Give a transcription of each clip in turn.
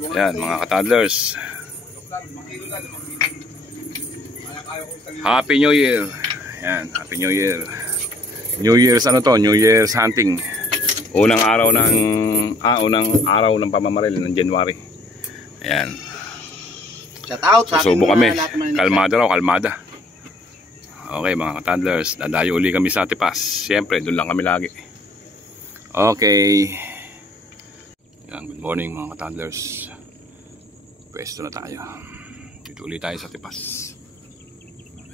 Ayan mga ka-toddlers. Happy New Year. Ayan, Happy New Year. New Year's ano to? New Year's hunting. Unang araw ng pamamaril ng January. Ayan. Shout out sa susubo kami. Kalmada raw, kalmada. Okay mga ka-toddlers, dadayo uli kami sa Tipas. Siyempre, doon lang kami lagi. Okay. Yan, good morning mga ka-toddlers. Pwesto na tayo. Dito uli tayo sa Tipas.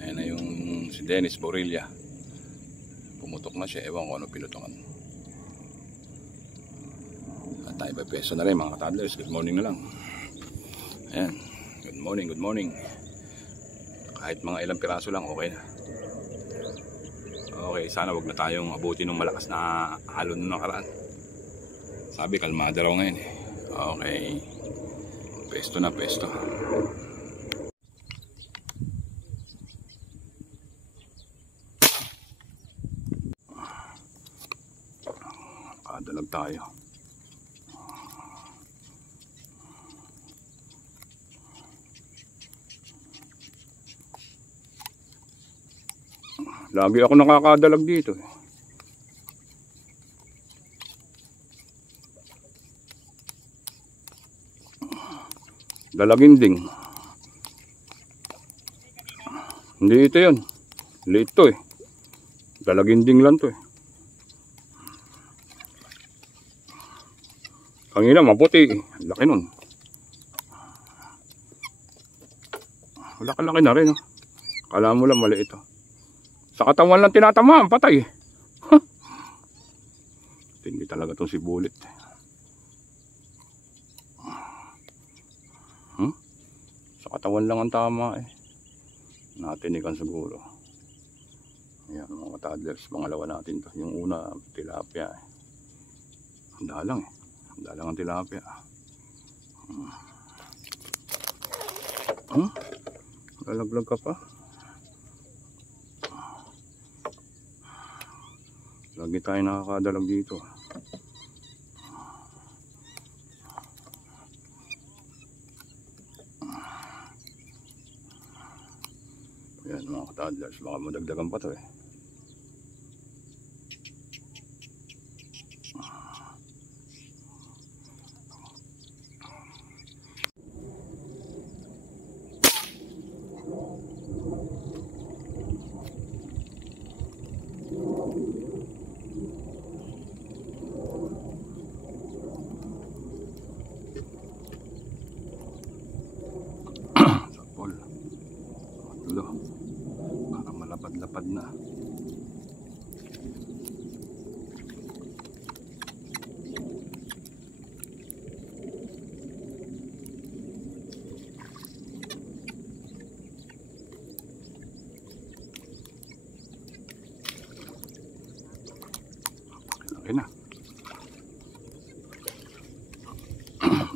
Ayan na yung si Dennis Borilla. Pumutok na siya, ewan ko ano pinutokan. At tayo pa pwesto na rin mga ka-toddlers. Good morning na lang. Ayan, good morning, good morning. Kahit mga ilang piraso lang, okay na. Okay, sana wag na tayong abutin ng malakas na alon nung nakaraan. Sabi, kalmada raw ngayon eh. Okay. Pesto na, pesto. Kadalag tayo. Lagi ako nakakadalag dito. Dalaginding. Hindi ito yun. Liit to eh. Dalaginding lang to eh. Kanina maputi eh. Laki nun. Laki-laki na rin oh. Kala mo lang maliit oh. Sa katawan lang tinatamaan, patay. Hindi talaga itong si Bullet. Sa katawan lang ang tama eh. Natinikan siguro. Ayan mga toddlers, pangalawa natin to. Yung una, tilapia eh. Handa lang eh. Handa lang ang tilapia. Lalaglag ka pa. Lagi tayo nakakadalag dito. Ayan mga ka-toddlers, baka madagdagan pa to eh. Para malapad-lapad na. Okay na.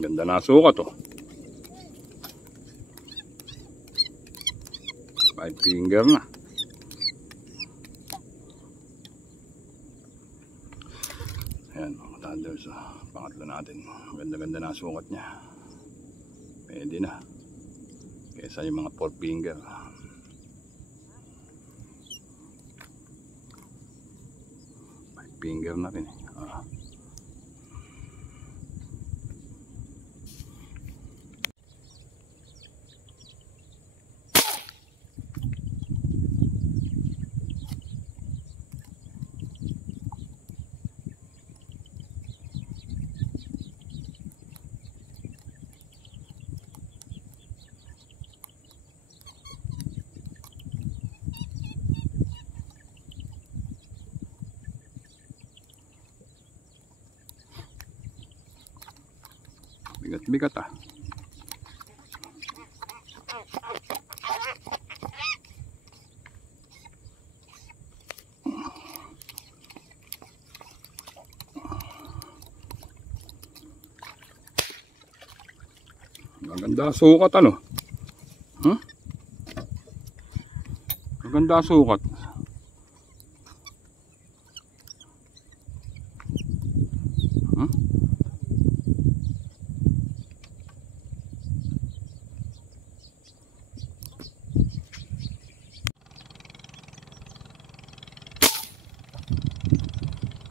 Ganda na sukat oh. 5 finger na. Ayan mga ka-toddlers, pangatlo natin. Ganda-ganda na sukat niya. Pwede na. Kesa yung mga 4 finger. 5 finger na rin. Bigat-bigat ah. Maganda sukat ano? Maganda sukat.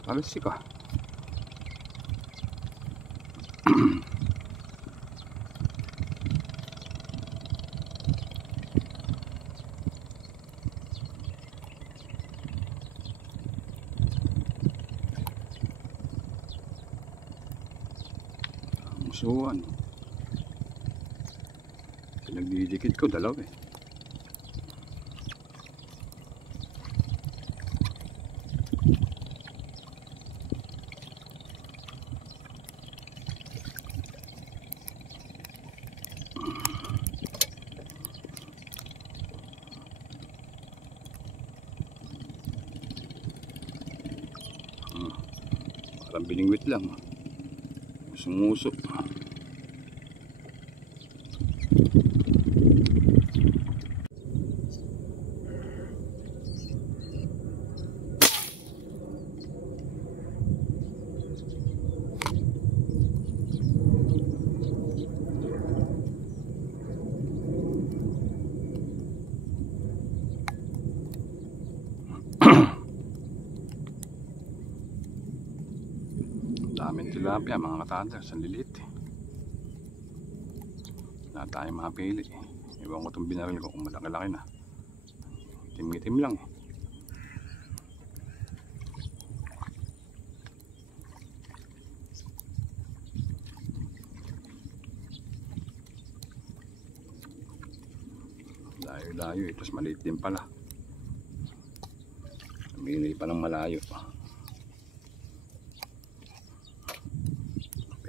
Talsik ah. Musuhan. Pinagdidikit ko dalaw eh. Parang biningwit lang. Sumuso. Daming tilapia mga ka-Thunders, ang lilit eh. Wala tayong mapili eh. Iwan ko itong binaril ko kung malaki-laki na. Itim-itim lang eh. Layo-layo eh, tapos maliit din pala. Namili pa ng malayo.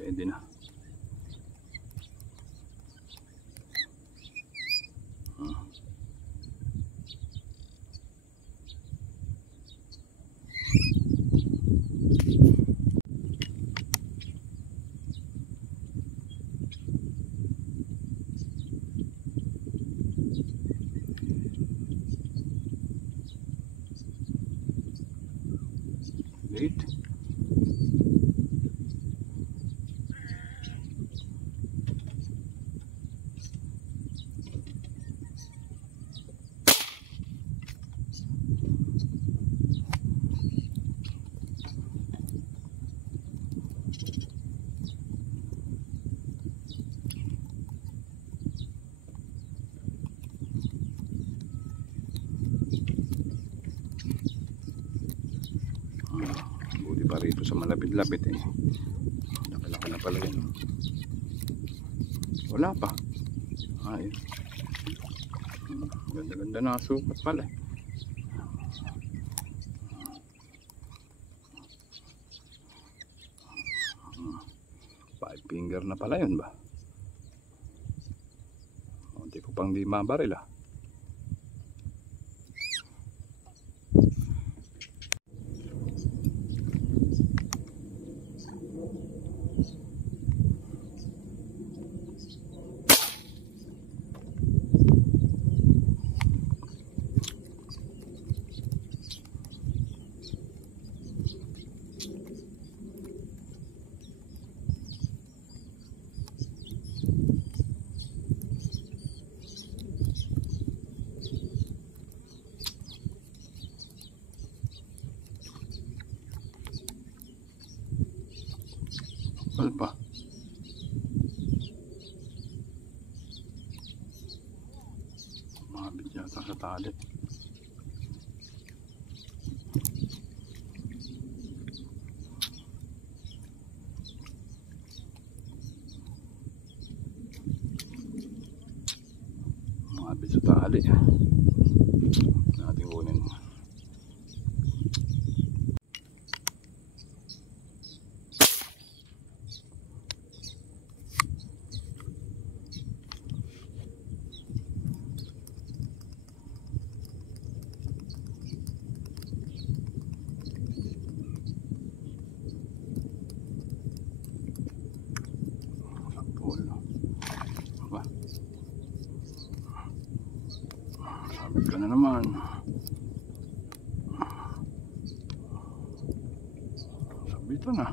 Pwede na. Late. Buti pa rito sa malapit-lapit eh. Nakalaki na pala yun. Wala pa. Ayun. Ganda-ganda na sukat pala eh. Five finger na pala yun ba? Hindi ko pang di mabaril ah. Ano pa? Mabit yata sa tali. Mabit sa tali. Natin kunin. Sabit ka na naman. Sabit na.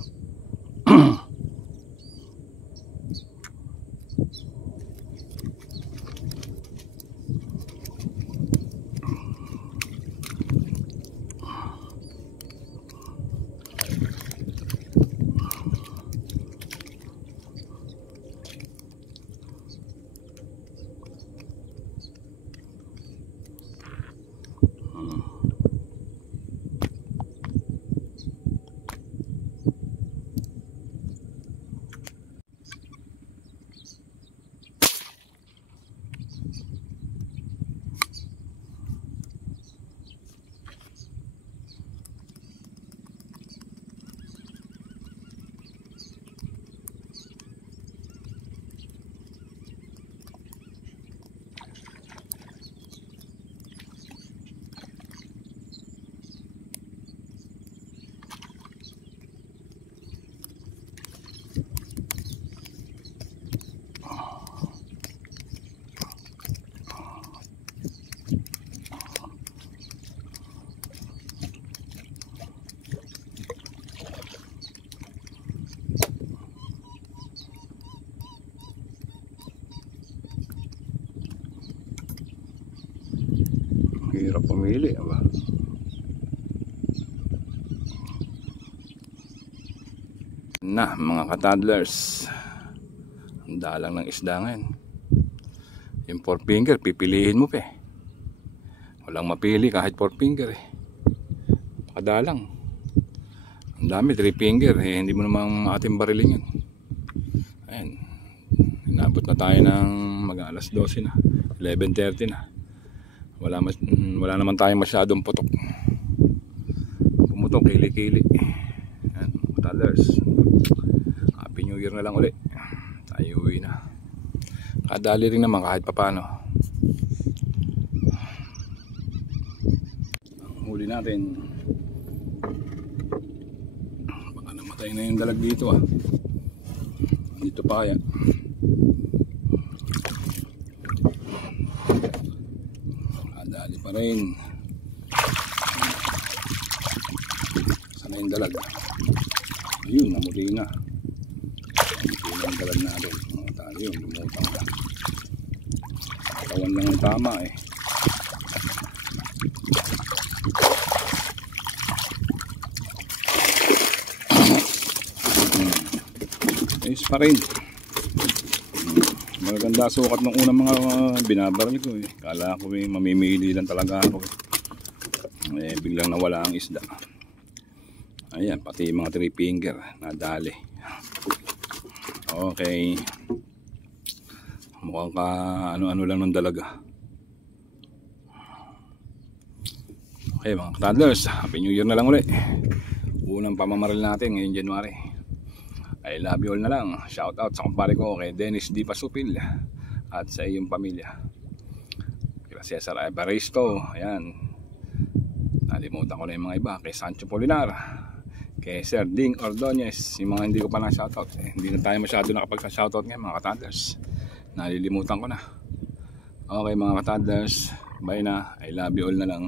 Hirap pumili ba? Na mga ka-toddlers, ang dalang ng isda ngayon. Yung 4 finger pipiliin mo pa eh. Walang mapili kahit 4 finger eh. Kadalang. Ang dami 3 finger eh, hindi mo namang ating barilin yun. Ayan, inabot na tayo ng mag-alas 12 na, 11:30 na. Wala naman tayong masyadong putok. Pumutok, kili-kili. Ayan, toddlers. Happy New Year na lang ulit. Tayo uwi na. Kadali rin naman kahit papano. Ang huli natin, baka namatay na yung dalag dito ah. Dito pa kaya. Kadali pa rin. Sana yung dalag. Ayun, namuli na. Namuli na yung dalag natin. Tayo, lumutang na. Katawan lang ang tama eh. Ayos pa rin. Maganda sukat ng unang mga binabaril ko eh. Kala ko eh, mamimili lang talaga ako eh. Biglang nawala ang isda. Ayan, pati yung mga 3 finger nadali. Okay. Mukhang ka ano-ano lang ng dalaga. Okay mga ka-toddlers, Happy New Year na lang ulit. Unang pamamaril natin ngayong January. I love you all na lang. Shout out sa kumpare ko kay Dennis D. Pasupil at sa iyong pamilya. Kay Cesar Evaristo, ayan. Nalimutan ko na yung mga iba. Kay Sancho Polinar, kay Sir Ding Ordonez, yung mga hindi ko pa na shoutout hindi na tayo masyado nakapagsa-shoutout ngayon mga ka-toddlers. Nalilimutan ko na. Okay mga ka-toddlers, bye na. I love you all na lang.